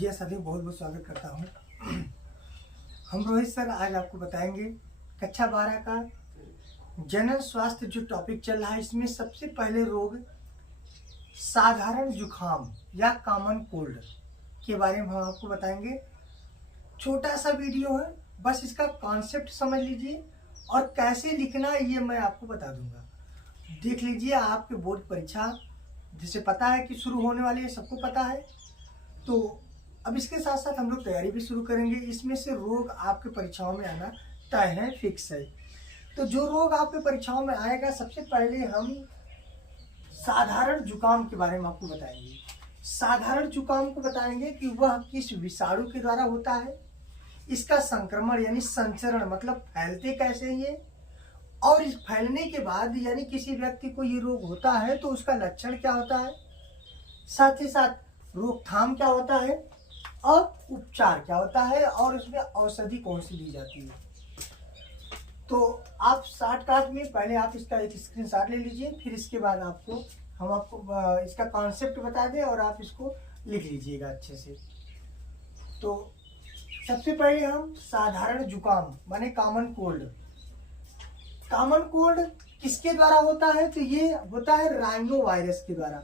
जी सभी बहुत बहुत स्वागत करता हूँ। हम रोहित सर आज आपको बताएंगे कक्षा 12 का जनरल स्वास्थ्य जो टॉपिक चल रहा है, इसमें सबसे पहले रोग साधारण जुखाम या कॉमन कोल्ड के बारे में हम आपको बताएंगे। छोटा सा वीडियो है, बस इसका कॉन्सेप्ट समझ लीजिए और कैसे लिखना है ये मैं आपको बता दूंगा। देख लीजिए, आपके बोर्ड परीक्षा जिसे पता है कि शुरू होने वाली है, सबको पता है। तो अब इसके साथ साथ हम लोग तैयारी भी शुरू करेंगे। इसमें से रोग आपके परीक्षाओं में आना तय है, फिक्स है। तो जो रोग आपके परीक्षाओं में आएगा, सबसे पहले हम साधारण जुकाम के बारे में आपको बताएंगे। साधारण जुकाम को बताएंगे कि वह किस विषाणु के द्वारा होता है, इसका संक्रमण यानी संचरण मतलब फैलते कैसे ये, और इस फैलने के बाद यानी किसी व्यक्ति को ये रोग होता है तो उसका लक्षण क्या होता है, साथ ही साथ रोकथाम क्या होता है और उपचार क्या होता है, और उसमें औषधि कौन सी ली जाती है। तो आप शॉर्टकट में पहले आप इसका एक स्क्रीनशॉट ले लीजिए, फिर इसके बाद हम आपको इसका कॉन्सेप्ट बता दें और आप इसको लिख लीजिएगा अच्छे से। तो सबसे पहले हम साधारण जुकाम माने कॉमन कोल्ड। कॉमन कोल्ड किसके द्वारा होता है, तो ये होता है राइनो वायरस के द्वारा।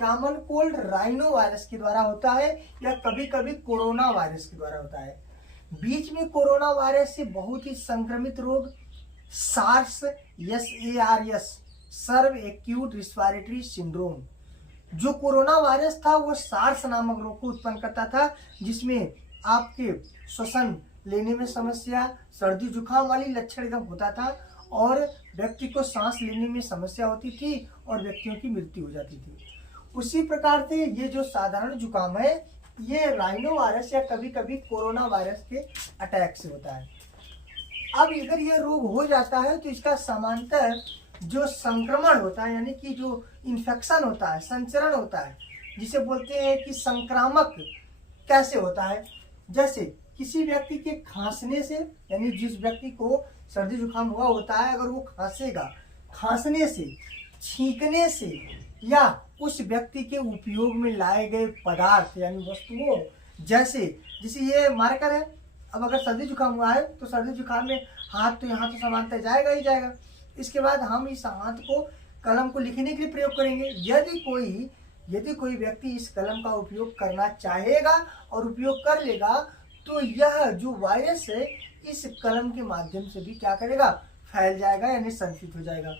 कॉमन कोल्ड राइनो वायरस के द्वारा होता है या कभी कभी कोरोना वायरस के द्वारा होता है। बीच में कोरोना वायरस से बहुत ही संक्रमित रोग सार्स SARS सर्व एक्यूट रिस्पिरेटरी सिंड्रोम, जो कोरोना वायरस था वो सार्स नामक रोग को उत्पन्न करता था, जिसमें आपके श्वसन लेने में समस्या, सर्दी जुकाम वाली लक्षण एकदम होता था और व्यक्ति को सांस लेने में समस्या होती थी और व्यक्तियों की मृत्यु हो जाती थी। उसी प्रकार से ये जो साधारण जुकाम है, ये राइनो वायरस या कभी कभी कोरोना वायरस के अटैक से होता है। अब अगर ये रोग हो जाता है तो इसका समांतर जो संक्रमण होता है यानी कि जो इन्फेक्शन होता है, संचरण होता है, जिसे बोलते हैं कि संक्रामक कैसे होता है। जैसे किसी व्यक्ति के खांसने से, यानी जिस व्यक्ति को सर्दी जुकाम हुआ होता है, अगर वो खांसेगा, खांसने से, छींकने से या उस व्यक्ति के उपयोग में लाए गए पदार्थ यानी वस्तुओं, जैसे ये मार्कर है। अब अगर सर्दी जुकाम हुआ है तो सर्दी जुकाम में हाथ तो यहाँ तो सामान्यतः जाएगा ही जाएगा। इसके बाद हम इस हाथ को कलम को लिखने के लिए प्रयोग करेंगे। यदि कोई व्यक्ति इस कलम का उपयोग करना चाहेगा और उपयोग कर लेगा तो यह जो वायरस है इस कलम के माध्यम से भी क्या करेगा, फैल जाएगा यानी संचित हो जाएगा।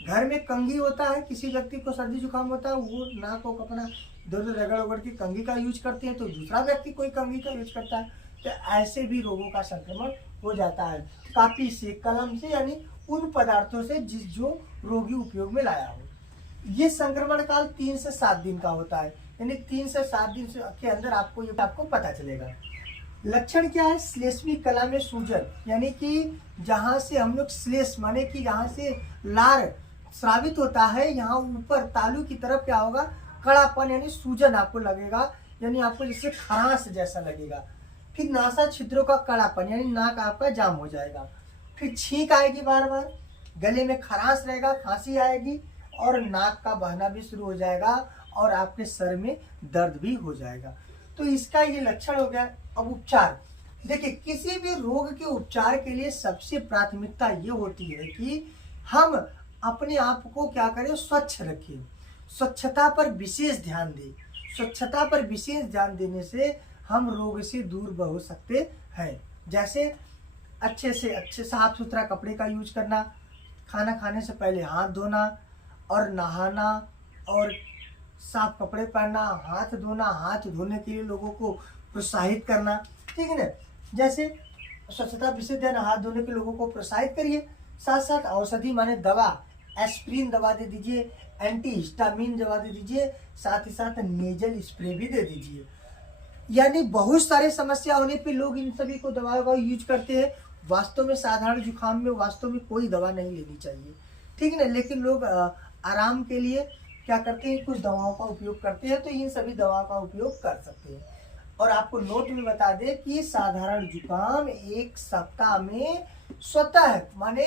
घर में कंघी होता है, किसी व्यक्ति को सर्दी जुकाम होता है, वो नाक को अपना दर्द रगड़ उगड़ के कंघी का यूज करते हैं, तो दूसरा व्यक्ति कोई कंघी का यूज करता है, तो ऐसे भी रोगों का संक्रमण हो जाता है कापी से, कलम से, यानी उन पदार्थों से जो रोगी उपयोग में लाया हो। ये संक्रमण काल 3 से 7 दिन का होता है, यानी 3 से 7 दिन के अंदर आपको पता चलेगा। लक्षण क्या है, श्लेष्मी कला में सूजन, यानी कि जहाँ से हम लोग श्लेष माने कि जहाँ से लार स्रावित होता है, यहाँ ऊपर तालू की तरफ क्या होगा, कड़ापन यानी सूजन आपको लगेगा, यानी आपको जैसे खरांश जैसा लगेगा। फिर नासा छिद्रों का कड़ापन यानी नाक आपका जाम हो जाएगा। फिर छींक आएगी बार बार, गले में खरांश रहेगा, खांसी आएगी और नाक का बहना भी शुरू हो जाएगा और आपके सर में दर्द भी हो जाएगा। तो इसका ये लक्षण हो गया। अब उपचार देखिए, किसी भी रोग के उपचार के लिए सबसे प्राथमिकता ये होती है कि हम अपने आप को क्या करें, स्वच्छ रखें, स्वच्छता पर विशेष ध्यान दें। स्वच्छता पर विशेष ध्यान देने से हम रोग से दूर हो सकते हैं। जैसे अच्छे साफ सुथरा कपड़े का यूज करना, खाना खाने से पहले हाथ धोना और नहाना और साफ कपड़े पहनना, हाथ धोना, हाथ धोने के लिए लोगों को प्रोत्साहित करना, ठीक है ना। जैसे स्वच्छता विशेष ध्यान, हाथ धोने के लोगों को प्रोत्साहित करिए। साथ साथ औषधि माने दवा, एस्प्रिन दवा दे दीजिए, एंटी हिस्टामिन दवा दे दीजिए, साथ ही साथ नेजल स्प्रे भी दे दीजिए। यानी बहुत सारे समस्या होने पे लोग इन सभी को दवाओं का यूज करते हैं। वास्तव में साधारण जुकाम में वास्तव में कोई दवा नहीं लेनी चाहिए, ठीक है ना। लेकिन लोग आराम के लिए क्या करते हैं, कुछ दवाओं का उपयोग करते हैं, तो इन सभी दवाओं का उपयोग कर सकते हैं। और आपको नोट में बता दें कि साधारण जुकाम 1 सप्ताह में स्वतः माने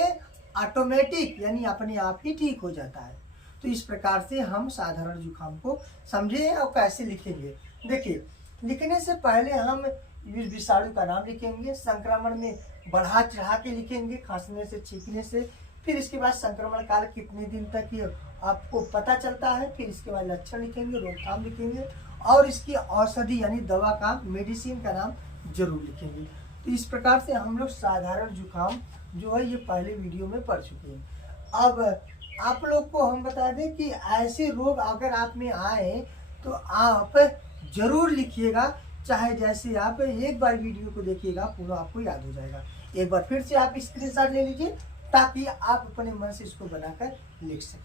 ऑटोमेटिक यानी अपने आप ही ठीक हो जाता है। तो इस प्रकार से हम साधारण जुकाम को समझे और कैसे लिखेंगे। देखिए, लिखने से पहले हम इस विषाणु का नाम लिखेंगे, संक्रमण में बढ़ा चढ़ा के लिखेंगे, खांसने से छींकने से, फिर इसके बाद संक्रमण काल कितने दिन तक ये आपको पता चलता है, फिर इसके बाद लक्षण लिखेंगे, रोकथाम लिखेंगे और इसकी औषधि यानी दवा का, मेडिसिन का नाम जरूर लिखेंगे। तो इस प्रकार से हम लोग साधारण जुकाम जो है ये पहले वीडियो में पढ़ चुके हैं। अब आप लोग को हम बता दें कि ऐसे रोग अगर आप में आए तो आप जरूर लिखिएगा, चाहे जैसे आप एक बार वीडियो को देखिएगा पूरा आपको याद हो जाएगा। एक बार फिर से आप स्क्रीनशॉट ले लीजिए ताकि आप अपने मन से इसको बनाकर लिख सकें।